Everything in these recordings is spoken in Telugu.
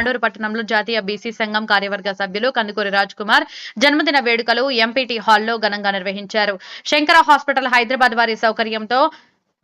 తాండూరు పట్టణంలో జాతీయ బీసీ సంఘం కార్యవర్గ సభ్యులు కందుకూరి రాజ్ కుమార్ జన్మదిన వేడుకలు ఎంపీటీ హాల్లో ఘనంగా నిర్వహించారు. శంకర హాస్పిటల్ హైదరాబాద్ వారి సౌకర్యంతో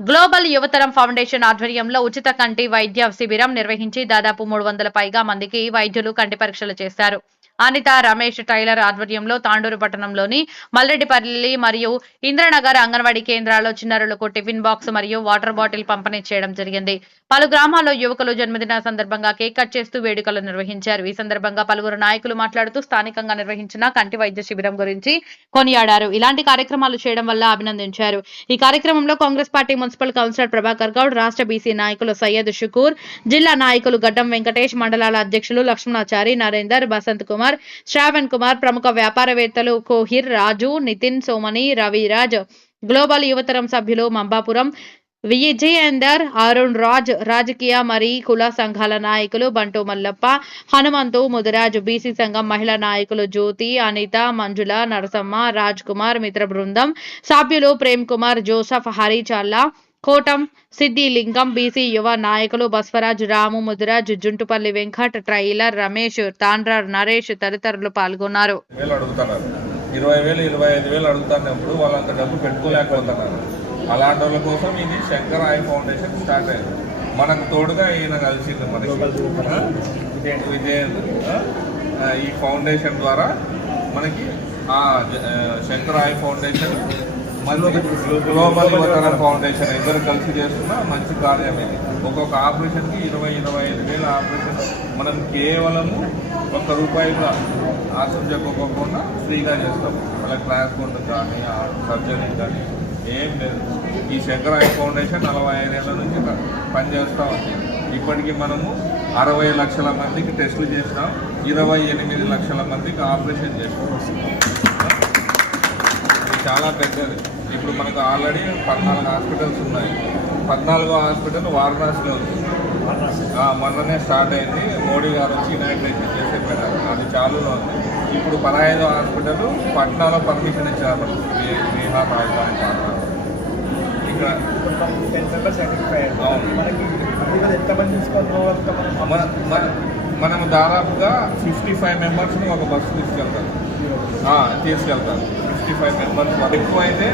గ్లోబల్ యువతరం ఫౌండేషన్ ఆధ్వర్యంలో ఉచిత కంటి వైద్య శిబిరం నిర్వహించి దాదాపు మూడు వందల పైగా మందికి వైద్యులు కంటి పరీక్షలు చేశారు. అనిత రమేష్ టైలర్ ఆధ్వర్యంలో తాండూరు పట్టణంలోని మల్లెడ్డిపల్లి మరియు ఇంద్రనగర్ అంగన్వాడీ కేంద్రాల్లో చిన్నారులకు టిఫిన్ బాక్స్ మరియు వాటర్ బాటిల్ పంపిణీ చేయడం జరిగింది. పలు గ్రామాల్లో యువకులు జన్మదిన సందర్భంగా కేక్ కట్ చేస్తూ వేడుకలు నిర్వహించారు. ఈ సందర్భంగా పలువురు నాయకులు మాట్లాడుతూ స్థానికంగా నిర్వహించిన కంటి వైద్య శిబిరం గురించి కొనియాడారు. ఇలాంటి కార్యక్రమాలు చేయడం వల్ల అభినందించారు. ఈ కార్యక్రమంలో Congress party municipal councillor Prabhakar Goud రాష్ట్ర బీసీ నాయకులు సయ్యద్ షుకూర్ జిల్లా నాయకులు గడ్డం వెంకటేష్ మండలాల అధ్యక్షులు లక్ష్మణాచారి నరేందర్ బసంత్ కుమార్ కుమార్ శ్రావణ్ కుమార్ ప్రముఖ వ్యాపారవేత్తలు కోహిర్ రాజు నితిన్ సోమని రవిరాజ్ గ్లోబల్ యువతరం సభ్యులు మంబాపురం విజయేందర్ అరుణ్ రాజ్ రాజకీయ మరి కుల సంఘాల నాయకులు బంటు మల్లప్ప హనుమంతు ముదిరాజ్ బీసీ సంఘం మహిళా నాయకులు జ్యోతి అనిత మంజుల నరసమ్మ రాజ్ కుమార్ మిత్ర బృందం సభ్యులు ప్రేమ్ కుమార్ జోసఫ్ హరిచాల్లా కోటం సిద్ధి లింగం బీసీ యువ నాయకులు బస్వరాజ్ రాము ముదిరాజ్ జుంటుపల్లి వెంకట్ ట్రైలర్ రమేష్ తాండ్ర నరేష్ తదితరులు పాల్గొన్నారు. వేలు అడుగుతున్నారు. ఇరవై వేలు ఇరవై ఐదు వేలు అడుగుతున్నప్పుడు వాళ్ళంత డబ్బు పెట్టుకోలేకపోతున్నారు. అలాంటి వాళ్ళ కోసం ఇది శంకర్ ఐ ఫౌండేషన్ స్టార్ట్ అయింది. మనకు తోడుగా ఈయన కలిసింది మనకి విజయేంద్ర. ఈ ఫౌండేషన్ ద్వారా మనకి శంకర్ ఐ ఫౌండేషన్ మళ్ళీ గ్లోబల్ యువతరం ఫౌండేషన్ ఇద్దరు కలిసి చేస్తున్న మంచి కార్యం ఇది. ఒక్కొక్క ఆపరేషన్కి ఇరవై ఇరవై ఐదు వేల ఆపరేషన్ మనం కేవలము ఒక్క రూపాయి కూడా ఆశం చెప్పుకోకుండా ఫ్రీగా చేస్తాం. వాళ్ళ ట్రాన్స్పోర్ట్ కానీ సర్జరీ కానీ ఏం లేదు. ఈ శంకర ఫౌండేషన్ నలభై ఐదేళ్ళ నుంచి పనిచేస్తూ ఉంది. ఇప్పటికీ మనము అరవై లక్షల మందికి టెస్టులు చేసినాం. ఇరవై ఎనిమిది లక్షల మందికి ఆపరేషన్ చేసినాం. చాలా పెద్దది. ఇప్పుడు మనకు ఆల్రెడీ పద్నాలుగు హాస్పిటల్స్ ఉన్నాయి. పద్నాలుగో హాస్పిటల్ వారణాసిలో ఉంది. మొన్ననే స్టార్ట్ అయింది. మోడీ గారు వచ్చి ఇనాగ్రేషన్ చేసే పెట్టారు అది చాలులో ఉంది. ఇప్పుడు పదహైదో హాస్పిటల్ పట్నాలో పర్మిషన్ ఇచ్చారు. బీహార్ రాజధాని ఇక్కడ టెన్ మనం మనం దాదాపుగా ఫిఫ్టీ ఫైవ్ మెంబర్స్ని ఒక బస్సు తీసుకెళ్తారు. తీసుకెళ్తారు. ఫిఫ్టీ ఫైవ్ మెంబర్స్ ఎక్కువ అయితే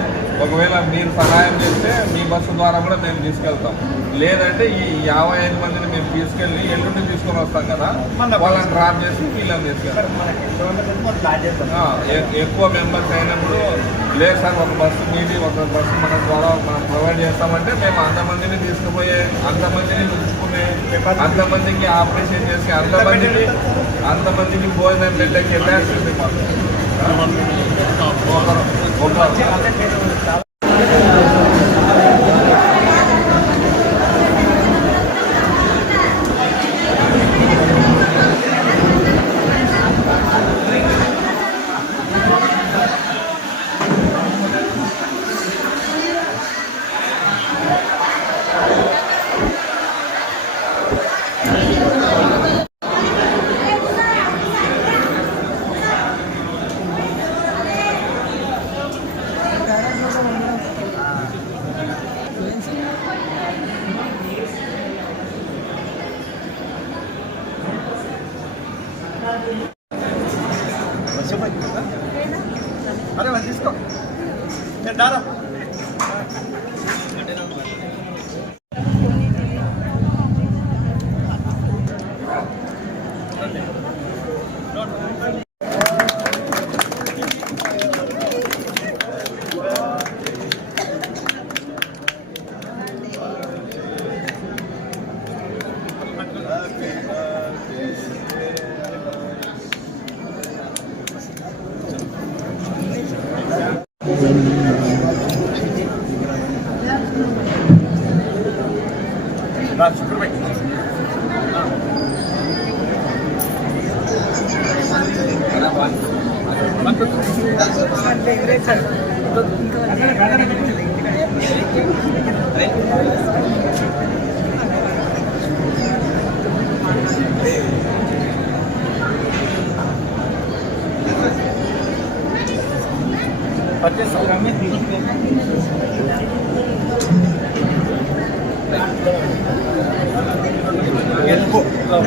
ఒకవేళ మీరు సహాయం చేస్తే మీ బస్సు ద్వారా కూడా మేము తీసుకెళ్తాం. లేదంటే ఈ యాభై ఐదు మందిని మేము తీసుకెళ్ళి ఎల్లుండి తీసుకొని వస్తాం కదా వాళ్ళని డ్రాప్ చేసి వీళ్ళని తీసుకెళ్తాం. ఎక్కువ మెంబర్స్ అయినప్పుడు లేదు సార్ ఒక బస్సు మీది ఒక బస్సు మన ద్వారా మనం ప్రొవైడ్ చేస్తామంటే మేము అంతమందిని తీసుకుపోయే అంతమందిని ఉంచుకునే అంతమందికి ఆపరేషన్ చేసి అంతమందికి అంతమందికి భోజనం పెట్టే కెపాసిటీ మాకు. ఒక- అరే మరి తీసుకో. నేను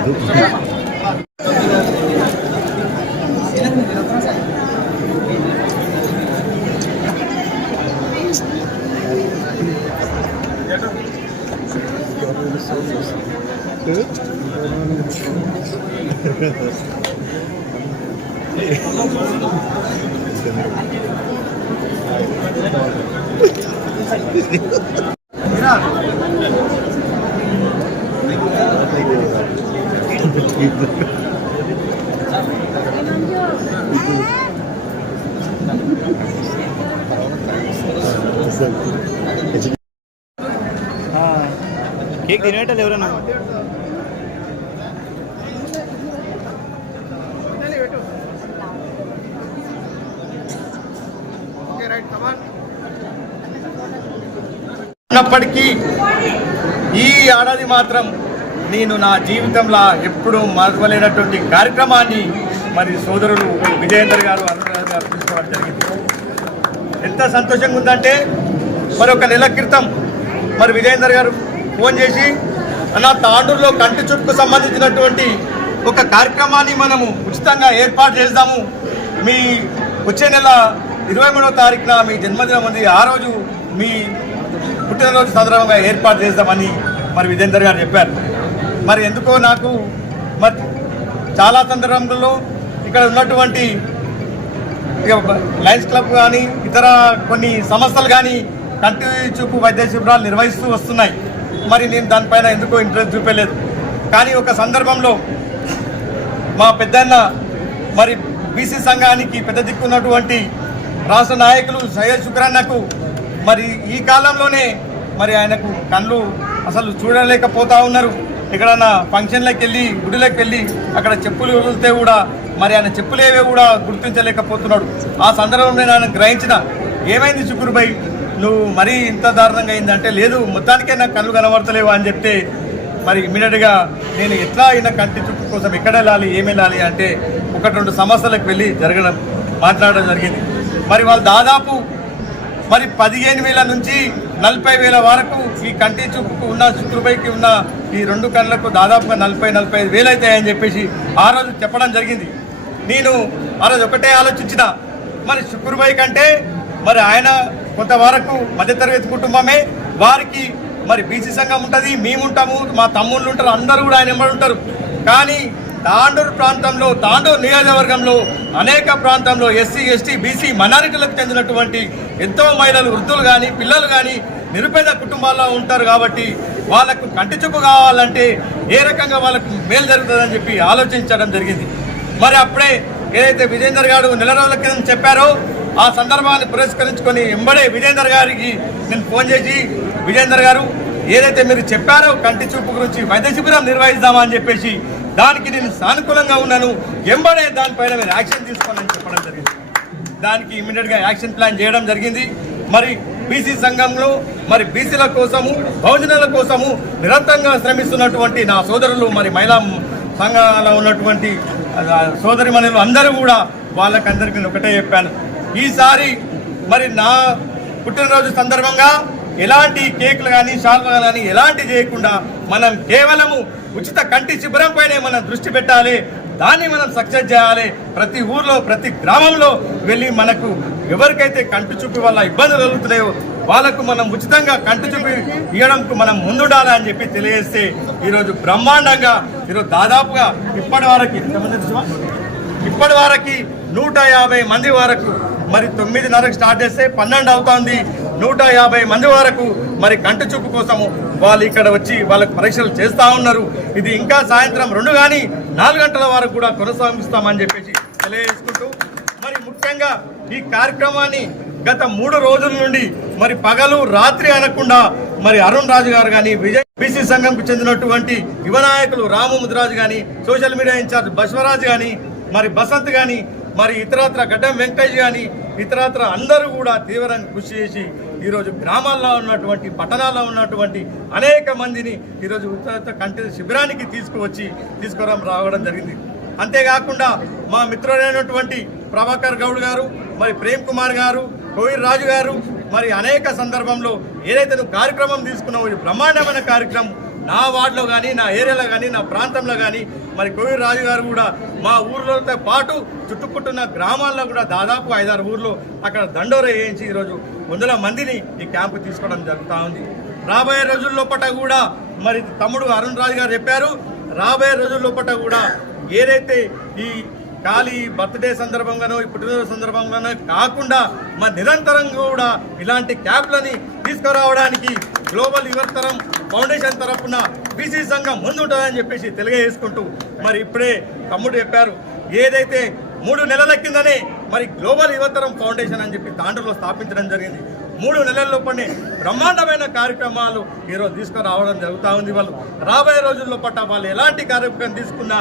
Grupo. Evet. Geçen కేక్ తినేటలు ఎవరన్నా ఉన్నప్పటికీ ఈ ఏడాది మాత్రం నేను నా జీవితంలో ఎప్పుడూ మరవలేనటువంటి కార్యక్రమాన్ని మరి సోదరులు విజయేందర్ గారు అరుణ్ గారు తీసుకోవడం జరిగింది. ఎంత సంతోషంగా ఉందంటే మరి ఒక నెల క్రితం మరి విజయేందర్ గారు ఫోన్ చేసి అన్న తాండూరులో కంటి చుట్టుకు సంబంధించినటువంటి ఒక కార్యక్రమాన్ని మనము ఉచితంగా ఏర్పాటు చేద్దాము మీ వచ్చే నెల ఇరవై మూడవ తారీఖున మీ జన్మదినం ఉంది. ఆ రోజు మీ పుట్టినరోజు సందర్భంగా ఏర్పాటు చేద్దామని మరి విజేందర్ గారు చెప్పారు. మరి ఎందుకో నాకు మరి చాలా సందర్భంలో ఇక్కడ ఉన్నటువంటి ఇక లయన్స్ క్లబ్ కానీ ఇతర కొన్ని సంస్థలు కానీ కంటి చూపు వైద్య శిబిరాలు నిర్వహిస్తూ వస్తున్నాయి. మరి నేను దానిపైన ఎందుకో ఇంట్రెస్ట్ చూపలేదు. కానీ ఒక సందర్భంలో మా పెద్దన్న మరి బీసీ సంఘానికి పెద్ద దిక్కున్నటువంటి రాష్ట్ర నాయకులు సయ్యద్ శుక్రన్నకు మరి ఈ కాలంలోనే మరి ఆయనకు కళ్ళు అసలు చూడలేకపోతా ఉన్నారు. ఎక్కడన్నా ఫంక్షన్లకు వెళ్ళి గుడిలోకి వెళ్ళి అక్కడ చెప్పులు వదిలితే కూడా మరి ఆయన చెప్పులేవే కూడా గుర్తించలేకపోతున్నాడు. ఆ సందర్భంలో నేను ఆయన గ్రహించిన ఏమైంది శుక్రుబాయ్ నువ్వు మరీ ఇంత దారుణంగా అయిందంటే లేదు మొత్తానికే నాకు కళ్ళు కనబడతలేవు అని చెప్తే మరి ఇమీడియట్గా నేను ఎట్లా అయినా కంటి చుట్టూ కోసం ఎక్కడ వెళ్ళాలి ఏమి వెళ్ళాలి అంటే ఒకటి రెండు సమస్యలకు వెళ్ళి జరగడం మాట్లాడడం జరిగింది. మరి వాళ్ళు దాదాపు మరి పదిహేను వేల నుంచి నలభై వేల వరకు ఈ కంటి చూపుకు ఉన్న చుట్టుపైకి ఉన్న ఈ రెండు కళ్ళకు దాదాపుగా నలభై నలభై ఐదు వేలు అవుతాయని చెప్పేసి ఆ రోజు చెప్పడం జరిగింది. నేను ఆ రోజు ఒకటే ఆలోచించిన మరి శుక్రుబాయి కంటే మరి ఆయన కొంతవరకు మధ్యతరగతి కుటుంబమే. వారికి మరి బీసీ సంఘం ఉంటుంది మేముంటాము మా తమ్ముళ్ళు ఉంటారు అందరూ కూడా ఆయన వెంబడి ఉంటారు. కానీ తాండూరు ప్రాంతంలో తాండూరు నియోజకవర్గంలో అనేక ప్రాంతంలో ఎస్సీ ఎస్టీ బీసీ మైనారిటీలకు చెందినటువంటి ఎంతో మహిళలు వృద్ధులు కానీ పిల్లలు కానీ నిరుపేద కుటుంబాల్లో ఉంటారు కాబట్టి వాళ్ళకు కంటి చూపు కావాలంటే ఏ రకంగా వాళ్ళకు మేలు జరుగుతుందని చెప్పి ఆలోచించడం జరిగింది. మరి అప్పుడే ఏదైతే విజేందర్ గారు నెల రోజుల క్రితం చెప్పారో ఆ సందర్భాన్ని పురస్కరించుకొని ఎంబడే విజేందర్ గారికి నేను ఫోన్ చేసి విజేందర్ గారు ఏదైతే మీరు చెప్పారో కంటి చూపు గురించి వైద్య శిబిరం నిర్వహిద్దామని చెప్పేసి దానికి నేను సానుకూలంగా ఉన్నాను. ఎంబడే దానిపైన మీరు యాక్షన్ తీసుకోవాలని చెప్పడం జరిగింది. దానికి ఇమీడియట్గా యాక్షన్ ప్లాన్ చేయడం జరిగింది. మరి బీసీ సంఘంలో మరి బీసీల కోసము బహుజనుల కోసము నిరంతరంగా శ్రమిస్తున్నటువంటి నా సోదరులు మరి మహిళా సంఘాల ఉన్నటువంటి సోదరి మనులు అందరూ కూడా వాళ్ళకందరికీ నేను ఒకటే చెప్పాను. ఈసారి మరి నా పుట్టినరోజు సందర్భంగా ఎలాంటి కేకులు కానీ షాల్వలు కానీ ఎలాంటి చేయకుండా మనం కేవలము ఉచిత కంటి శిబిరం పైనే మనం దృష్టి పెట్టాలి. దాన్ని మనం సక్సెస్ చేయాలి. ప్రతి ఊర్లో ప్రతి గ్రామంలో వెళ్ళి మనకు ఎవరికైతే కంటి చూపి వల్ల ఇబ్బందులు కలుగుతున్నాయో వాళ్ళకు మనం ఉచితంగా కంటి చూపి ఇవ్వడంకు మనం ముందుండాలి అని చెప్పి తెలియజేస్తే ఈరోజు బ్రహ్మాండంగా ఈరోజు దాదాపుగా ఇప్పటి వరకు ఇప్పటి వరకు నూట యాభై మంది వరకు మరి తొమ్మిదిన్నరకు స్టార్ట్ చేస్తే పన్నెండు అవుతోంది. నూట యాభై మంది వరకు మరి కంటి చూపు కోసము వాళ్ళు ఇక్కడ వచ్చి వాళ్ళకు పరీక్షలు చేస్తూ ఉన్నారు. ఇది ఇంకా సాయంత్రం రెండు కానీ నాలుగు గంటల వరకు కూడా కొనసాగిస్తామని చెప్పేసి తెలియజేసుకుంటూ మరి ముఖ్యంగా ఈ కార్యక్రమాన్ని గత మూడు రోజుల నుండి మరి పగలు రాత్రి అనకుండా మరి అరుణ్ రాజు గారు కానీ విజయ్ బీసీ సంఘంకు చెందినటువంటి యువ నాయకులు రాము ముదిరాజు కానీ సోషల్ మీడియా ఇన్ఛార్జ్ బసవరాజు కానీ మరి బసంత్ కానీ మరి ఇతరత్ర గడ్డం వెంకటేష్ అని ఇతరత్ర అందరూ కూడా తీవ్రంగా కృషి చేసి ఈరోజు గ్రామాల్లో ఉన్నటువంటి పట్టణాల్లో ఉన్నటువంటి అనేక మందిని ఈరోజు ఉత్తరత్ర కంటి శిబిరానికి తీసుకువచ్చి తీసుకురా రావడం జరిగింది. అంతేకాకుండా మా మిత్రుడైనటువంటి ప్రభాకర్ గౌడ్ గారు మరి ప్రేమ్ కుమార్ గారు కోవిర్ రాజు గారు మరి అనేక సందర్భంలో ఏదైతే నువ్వు కార్యక్రమం తీసుకున్నావు ఇది బ్రహ్మాండమైన కార్యక్రమం నా వార్డులో కానీ నా ఏరియాలో కానీ నా ప్రాంతంలో కానీ మరి కోవిడ్ రాజు గారు కూడా మా ఊర్లతో పాటు చుట్టుపుట్టున్న గ్రామాల్లో కూడా దాదాపు ఐదారు ఊర్లు అక్కడ దండోర వేయించి ఈరోజు వందల మందిని ఈ క్యాంపు తీసుకోవడం జరుగుతూ ఉంది. రాబోయే రోజుల లోపల కూడా మరి తమ్ముడు అరుణ్ రాజు గారు చెప్పారు రాబోయే రోజుల లోపల కూడా ఏదైతే ఈ ఖాళీ బర్త్డే సందర్భంగానో ఈ పుట్టినరోజు సందర్భంగానో కాకుండా మా నిరంతరం కూడా ఇలాంటి క్యాబ్లని తీసుకురావడానికి గ్లోబల్ యువతరం ఫౌండేషన్ తరఫున బీసీ సంఘం ముందుంటుందని చెప్పేసి తెలియజేసుకుంటూ మరి ఇప్పుడే తమ్ముడు చెప్పారు. ఏదైతే మూడు నెలల కిందనే మరి గ్లోబల్ యువతరం ఫౌండేషన్ అని చెప్పి దాంట్లో స్థాపించడం జరిగింది. మూడు నెలల్లో లోపలనే బ్రహ్మాండమైన కార్యక్రమాలు ఈరోజు తీసుకురావడం జరుగుతూ ఉంది వాళ్ళు. రాబోయే రోజుల్లో పట్ట వాళ్ళు ఎలాంటి కార్యక్రమం తీసుకున్నా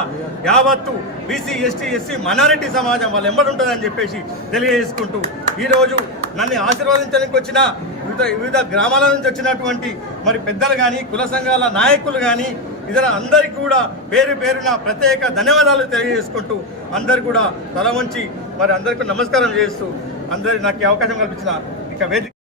యావత్తు బీసీ ఎస్టీ ఎస్సీ మైనారిటీ సమాజం వాళ్ళు ఎంబడి ఉంటుందని చెప్పేసి తెలియజేసుకుంటూ ఈరోజు నన్ను ఆశీర్వదించడానికి వచ్చిన వివిధ వివిధ గ్రామాల నుంచి వచ్చినటువంటి మరి పెద్దలు కానీ కుల సంఘాల నాయకులు కానీ ఇతర అందరికీ కూడా పేరు పేరున ప్రత్యేక ధన్యవాదాలు తెలియజేసుకుంటూ అందరు కూడా తల వంచి మరి అందరికీ నమస్కారం చేస్తూ అందరి నాకు అవకాశం కల్పించిన ఇక వేదిక